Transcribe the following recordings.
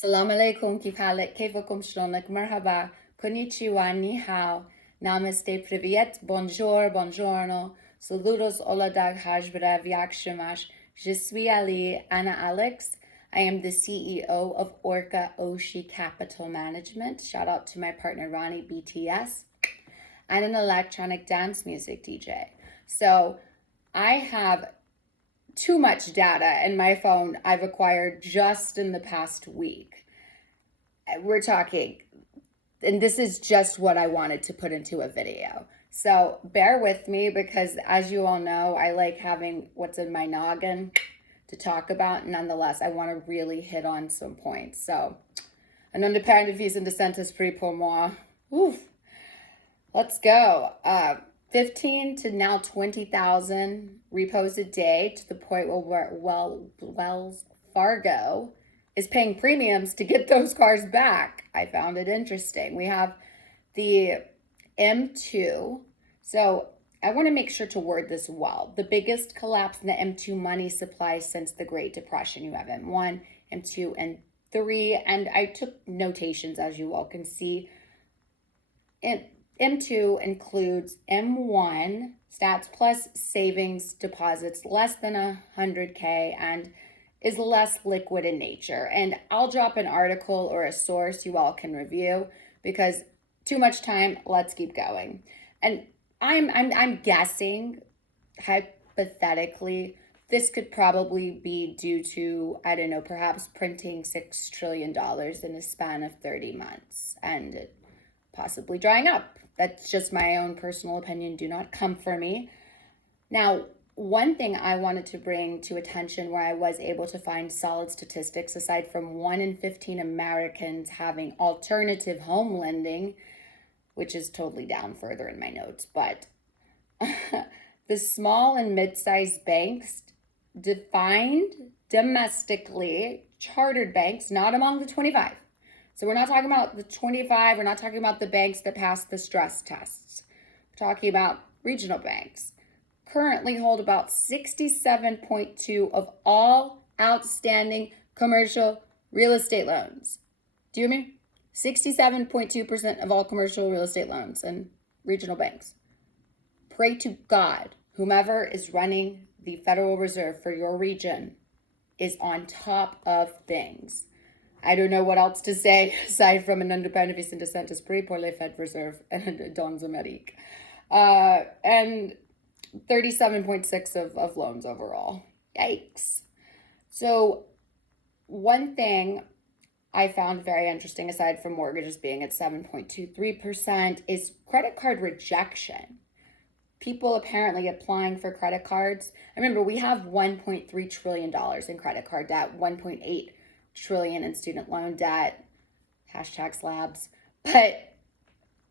Salam alaikum, kif halek, kaifakum shlomek, merhaba, konnichiwa, ni hao, namaste, privyet, bonjour, buongiorno, saludos, hola dag, hajbrev, yak shamash, je suis Ali, Anna Alex. I am the CEO of Orca Oshi Capital Management. Shout out to my partner, Ronnie BTS, and an electronic dance music DJ. So I have too much data in my phone I've acquired just in the past week. We're talking, and this is just what I wanted to put into a video. So bear with me because, as you all know, I like having what's in my noggin to talk about. Nonetheless, I want to really hit on some points. So, un independent vis and dissent esprit pour moi. Oof. Let's go. 15 to now 20,000 repos a day, to the point where Wells Fargo is paying premiums to get those cars back. I found it interesting. We have the M2. So I want to make sure to word this well. The biggest collapse in the M2 money supply since the Great Depression. You have M1, M2, and 3. And I took notations, as you all can see. M2 includes M1 stats plus savings deposits less than 100K and is less liquid in nature. And I'll drop an article or a source you all can review because too much time. Let's keep going. And I'm guessing, hypothetically, this could probably be due to, I don't know, perhaps printing $6 trillion in a span of 30 months and possibly drying up. That's just my own personal opinion. Do not come for me. Now, one thing I wanted to bring to attention where I was able to find solid statistics, aside from 1 in 15 Americans having alternative home lending, which is totally down further in my notes, but the small and mid-sized banks defined domestically chartered banks, not among the 25. So we're not talking about the 25. We're not talking about the banks that passed the stress tests. We're talking about regional banks. Currently hold about 67.2 of all outstanding commercial real estate loans. Do you hear me? 67.2% of all commercial real estate loans and regional banks. Pray to God, whomever is running the Federal Reserve for your region is on top of things. I don't know what else to say aside from an independent vis and dissent esprit pour le Fed Reserve and Dons Amerique. And 37.6 of loans overall. Yikes. So one thing I found very interesting, aside from mortgages being at 7.23%, is credit card rejection. People apparently applying for credit cards. I remember we have $1.3 trillion in credit card debt, 1.8 trillion in student loan debt, hashtag slabs, but a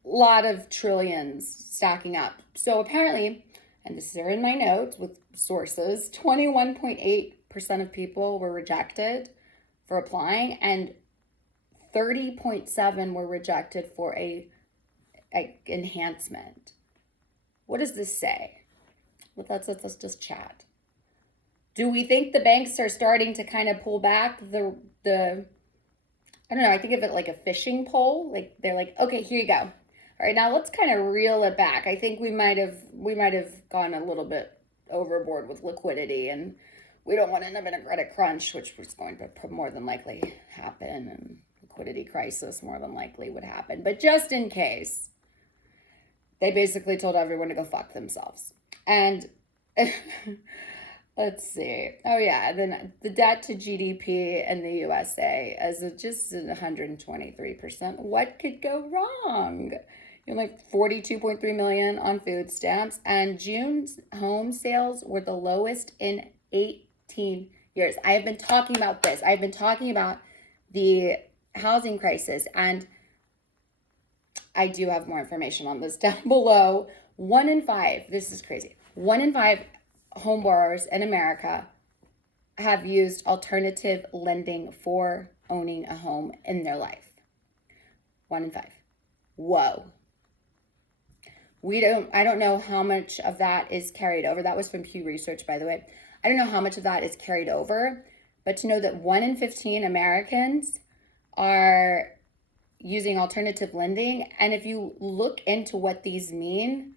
lot of trillions stacking up. So apparently, and this is in my notes with sources, 21.8% of people were rejected for applying, and 30.7 were rejected for a enhancement. What does this say? Well, let's just chat. Do we think the banks are starting to kind of pull back the I don't know, I think of it like a fishing pole. Like they're like, okay, here you go. All right, now let's kind of reel it back. I think we might have gone a little bit overboard with liquidity, and we don't want to end up in a credit crunch, which was going to more than likely happen, and liquidity crisis more than likely would happen. But just in case, they basically told everyone to go fuck themselves. And let's see. Oh yeah, then the debt to GDP in the USA is just 123%. What could go wrong? You know, like 42.3 million on food stamps, and June's home sales were the lowest in 18 years. I have been talking about this. I've been talking about the housing crisis, and I do have more information on this down below. 1 in 5, this is crazy. 1 in 5 home borrowers in America have used alternative lending for owning a home in their life. 1 in 5. Whoa. I don't know how much of that is carried over. That was from Pew Research, by the way. I don't know how much of that is carried over, but to know that 1 in 15 Americans are using alternative lending. And if you look into what these mean,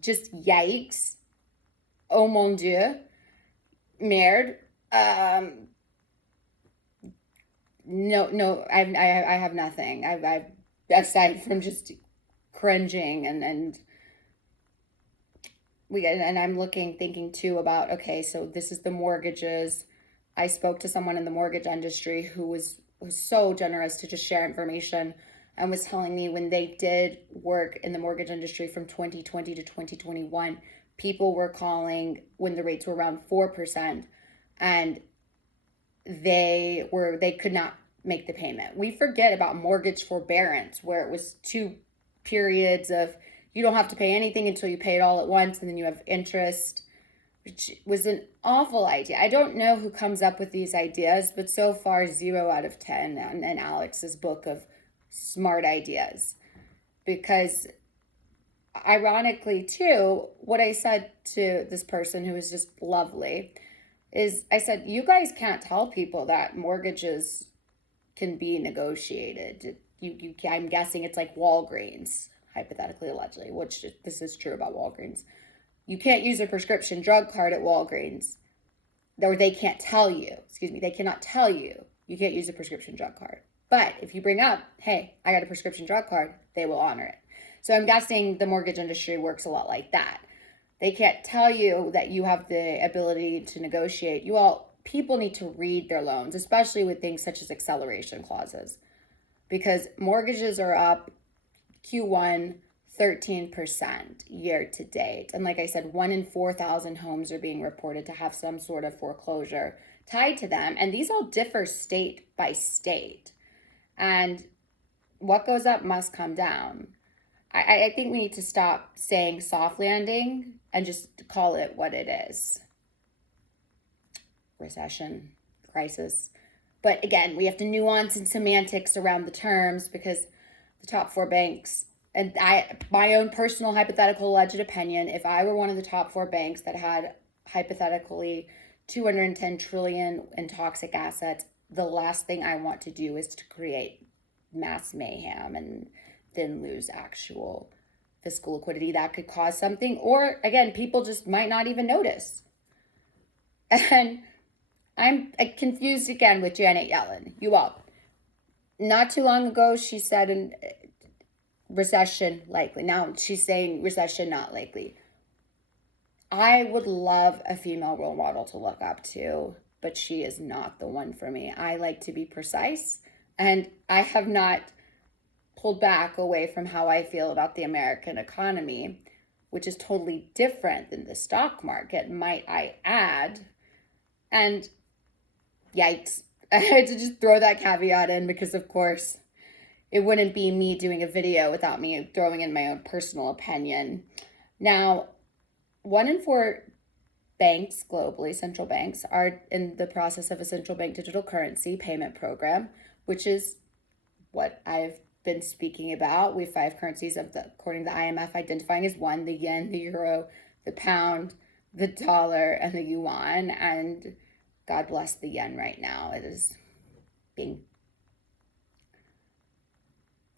just yikes. Oh mon Dieu. Merde. No, I have nothing. I've aside from just cringing and I'm thinking too about, okay, so this is the mortgages. I spoke to someone in the mortgage industry who was so generous to just share information and was telling me when they did work in the mortgage industry from 2020 to 2021, people were calling when the rates were around 4%, and they could not make the payment. We forget about mortgage forbearance, where it was 2 periods of you don't have to pay anything until you pay it all at once, and then you have interest, which was an awful idea. I don't know who comes up with these ideas, but so far 0 out of 10 in Alex's book of smart ideas. Because ironically too, what I said to this person who was just lovely is I said, you guys can't tell people that mortgages can be negotiated. I'm guessing it's like Walgreens, hypothetically, allegedly, which this is true about Walgreens. You can't use a prescription drug card at Walgreens. Or they can't tell you, they cannot tell you can't use a prescription drug card. But if you bring up, hey, I got a prescription drug card, they will honor it. So I'm guessing the mortgage industry works a lot like that. They can't tell you that you have the ability to negotiate. People need to read their loans, especially with things such as acceleration clauses, because mortgages are up Q1 13% year to date. And like I said, 1 in 4,000 homes are being reported to have some sort of foreclosure tied to them. And these all differ state by state. And what goes up must come down. I think we need to stop saying soft landing and just call it what it is. Recession, crisis. But again, we have to nuance and semantics around the terms, because the top 4 banks, and my own personal hypothetical alleged opinion, if I were one of the top 4 banks that had hypothetically 210 trillion in toxic assets, the last thing I want to do is to create mass mayhem and then lose actual fiscal liquidity that could cause something. Or again, people just might not even notice. And I'm confused again with Janet Yellen. Not too long ago, she said in recession likely. Now she's saying recession not likely. I would love a female role model to look up to, but she is not the one for me. I like to be precise, and I have not pulled back away from how I feel about the American economy, which is totally different than the stock market, might I add. And yikes, I had to just throw that caveat in, because of course it wouldn't be me doing a video without me throwing in my own personal opinion. Now, 1 in 4 banks globally, central banks, are in the process of a central bank digital currency payment program, which is what I've been speaking about. We have 5 currencies according to the IMF, identifying as 1: the yen, the euro, the pound, the dollar, and the yuan. And God bless the yen right now. It is being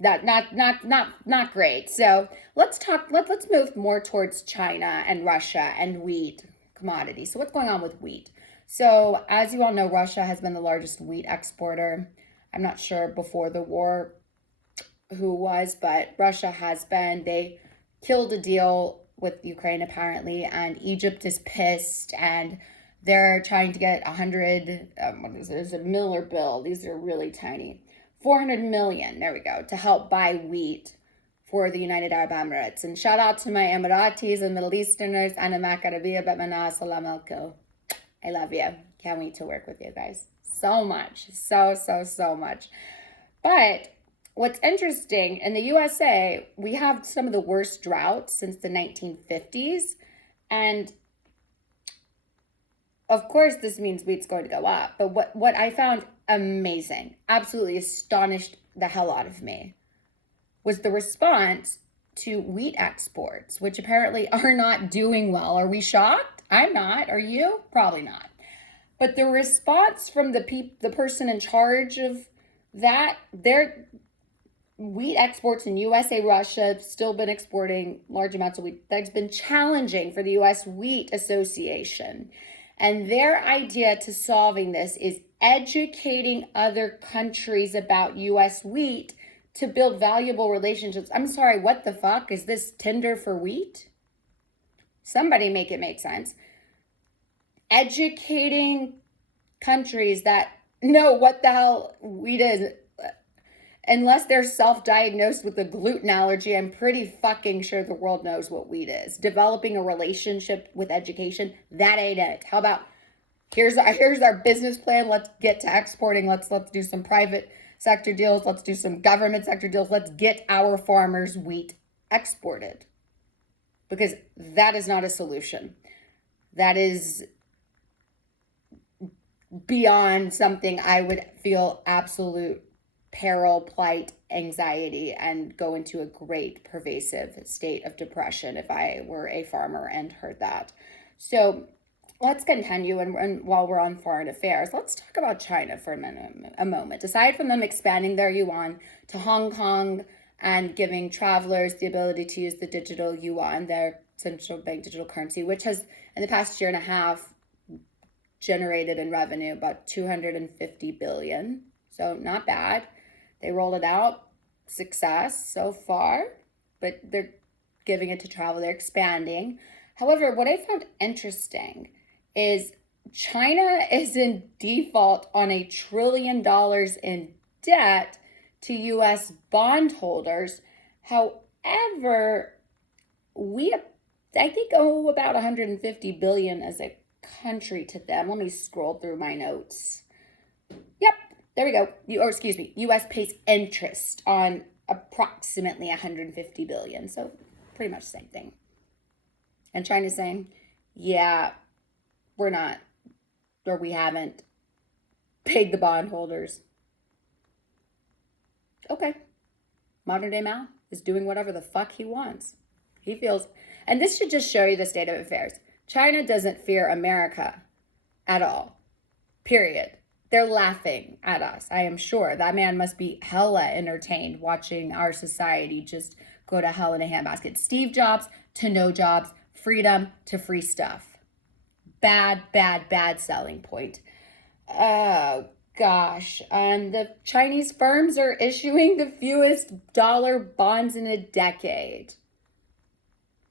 not great. So let's move more towards China and Russia and wheat commodities. So what's going on with wheat? So as you all know, Russia has been the largest wheat exporter. I'm not sure before the war who was, but Russia has been. They killed a deal with Ukraine apparently, and Egypt is pissed, and they're trying to get 100, what is it? It's a Miller bill. These are really tiny. 400 million, there we go, to help buy wheat for the United Arab Emirates. And shout out to my Emiratis and Middle Easterners. Ana makarabia batmana salam alaikum. I love you. Can't wait to work with you guys so much. So much. But what's interesting, in the USA, we have some of the worst droughts since the 1950s. And of course, this means wheat's going to go up. But what I found amazing, absolutely astonished the hell out of me, was the response to wheat exports, which apparently are not doing well. Are we shocked? I'm not. Are you? Probably not. But the response from the person in charge of that their wheat exports in USA, Russia have still been exporting large amounts of wheat. That's been challenging for the US Wheat Association. And their idea to solving this is educating other countries about US wheat to build valuable relationships. I'm sorry, what the fuck? Is this Tinder for wheat? Somebody make it make sense. Educating countries that know what the hell wheat is. Unless they're self-diagnosed with a gluten allergy, I'm pretty fucking sure the world knows what wheat is. Developing a relationship with education, that ain't it. How about here's our business plan. Let's get to exporting. Let's do some private sector deals. Let's do some government sector deals. Let's get our farmers' wheat exported. Because that is not a solution. That is beyond something I would feel absolute peril, plight, anxiety, and go into a great pervasive state of depression if I were a farmer and heard that. So let's continue, and while we're on foreign affairs, let's talk about China for a moment. Aside from them expanding their yuan to Hong Kong and giving travelers the ability to use the digital yuan, their central bank digital currency, which has in the past year and a half generated in revenue about 250 billion. So not bad. They rolled it out, success so far, but they're giving it to travel, they're expanding. However, what I found interesting is China is in default on $1 trillion in debt to US bondholders. However, I think, owe about 150 billion as a country to them. Let me scroll through my notes. Yep, there we go. US pays interest on approximately 150 billion. So pretty much the same thing. And China's saying, yeah, we're not, or we haven't paid the bondholders. Okay. Modern day Mao is doing whatever the fuck he wants. He feels, and this should just show you the state of affairs. China doesn't fear America at all. Period. They're laughing at us, I am sure. That man must be hella entertained watching our society just go to hell in a handbasket. Steve Jobs to no jobs, freedom to free stuff. Bad, bad, bad selling point. Oh, gosh. And the Chinese firms are issuing the fewest dollar bonds in a decade.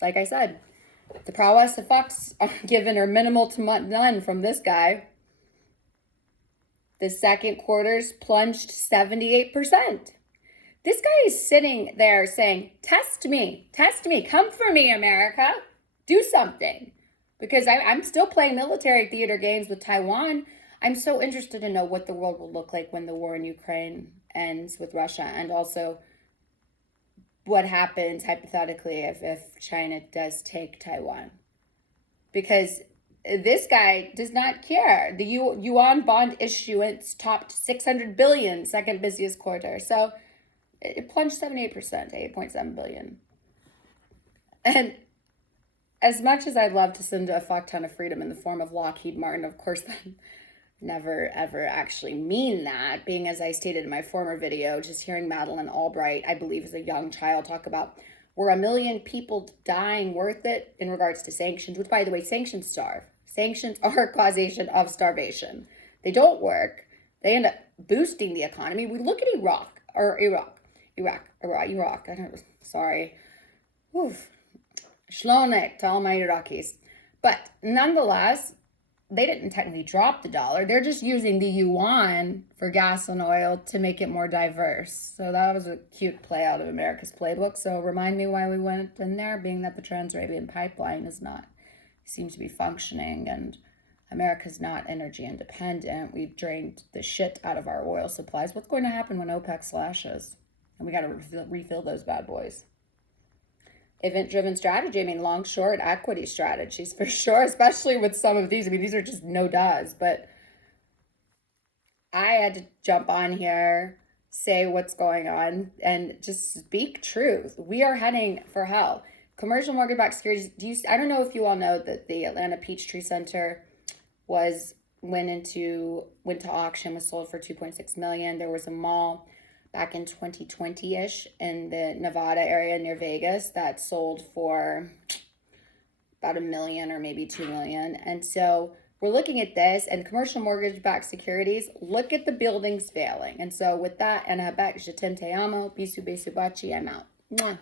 Like I said, the prowess of Fox given are minimal to none from this guy. The second quarter's plunged 78%. This guy is sitting there saying, test me, come for me, America. Do something. Because I'm still playing military theater games with Taiwan. I'm so interested to know what the world will look like when the war in Ukraine ends with Russia, and also what happens hypothetically if China does take Taiwan. Because this guy does not care. The yuan bond issuance topped 600 billion, second busiest quarter. So it plunged 78% to 8.7 billion. And as much as I'd love to send a fuck ton of freedom in the form of Lockheed Martin, of course, that never ever actually mean that, being as I stated in my former video, just hearing Madeleine Albright, I believe as a young child, talk about were 1 million people dying worth it in regards to sanctions, which, by the way, sanctions starve. Sanctions are causation of starvation. They don't work. They end up boosting the economy. We look at Iraq. I don't, sorry. Oof. Shlonek to all my Iraqis. But nonetheless, they didn't technically drop the dollar. They're just using the yuan for gas and oil to make it more diverse. So that was a cute play out of America's playbook. So remind me why we went in there, being that the Trans-Arabian Pipeline seems to be functioning, and America's not energy independent. We've drained the shit out of our oil supplies. What's going to happen when OPEC slashes? And we got to refill those bad boys. Event-driven strategy, I mean, long, short, equity strategies for sure, especially with some of these. I mean, these are just no-does, but I had to jump on here, say what's going on, and just speak truth. We are heading for hell. Commercial mortgage-backed securities, I don't know if you all know that the Atlanta Peachtree Center was went to auction, was sold for 2.6 million. There was a mall back in 2020-ish in the Nevada area near Vegas that sold for about a million or maybe 2 million. And so we're looking at this and commercial mortgage-backed securities. Look at the buildings failing. And so with that, and I bet je t'aime, te amo, bisu besu bachi, I'm out. Mwah.